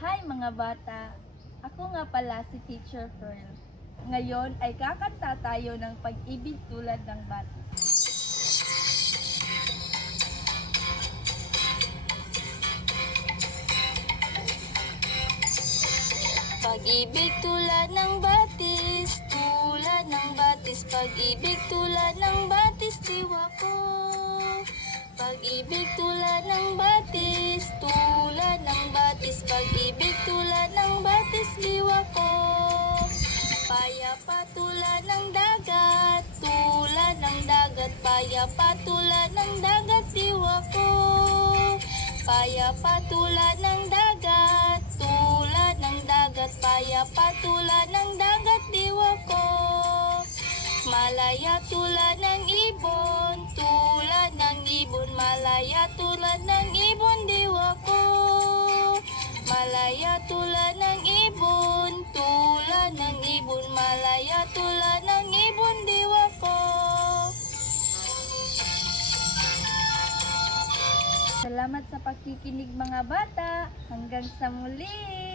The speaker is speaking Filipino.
Hi mga bata! Ako nga pala si Teacher Pearl. Ngayon ay kakanta tayo ng Pag-ibig tulad ng batis. Pag-ibig tulad ng batis, tulad ng batis. Pag-ibig tulad ng batis, diwa ko. Pag-ibig tulad ng batis, tulad ng batis. Pag-ibig tulad ng batis, diwa ko. Payapa tulad ng dagat, tulad ng dagat. Payapa tulad ng dagat, diwa ko. Payapa tulad ng dagat, tulad ng dagat. Payapa tulad ng dagat, diwa ko. Malaya tulad ng ibon, tulad ng ibon. Malaya tulad ng ibon, diwa ko. Malaya tulad ng ibon, tulad ng ibon. Malaya tulad ng ibon, diwa ko. Salamat sa pakikinig mga bata. Hanggang sa muli!